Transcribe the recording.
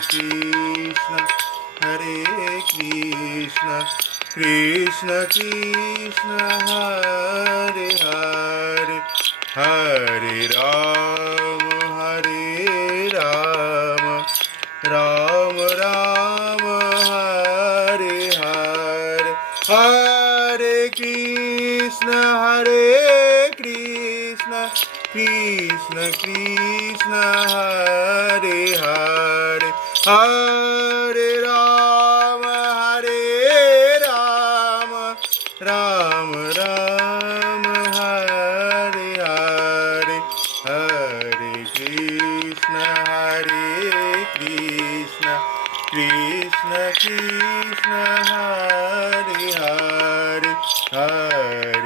Krishna, Hare Krishna, Krishna Krishna, Hare Hare, Hare Rama, Hare Rama, Rama Rama, Hare Hare, Hare Krishna, Hare Krishna, Krishna Krishna, Hare Hare, Hare Rama, Hare Rama, Rama Rama, Hare Hare, Hare Krishna, Hare Krishna, Krishna Krishna, Hare Hare, Hare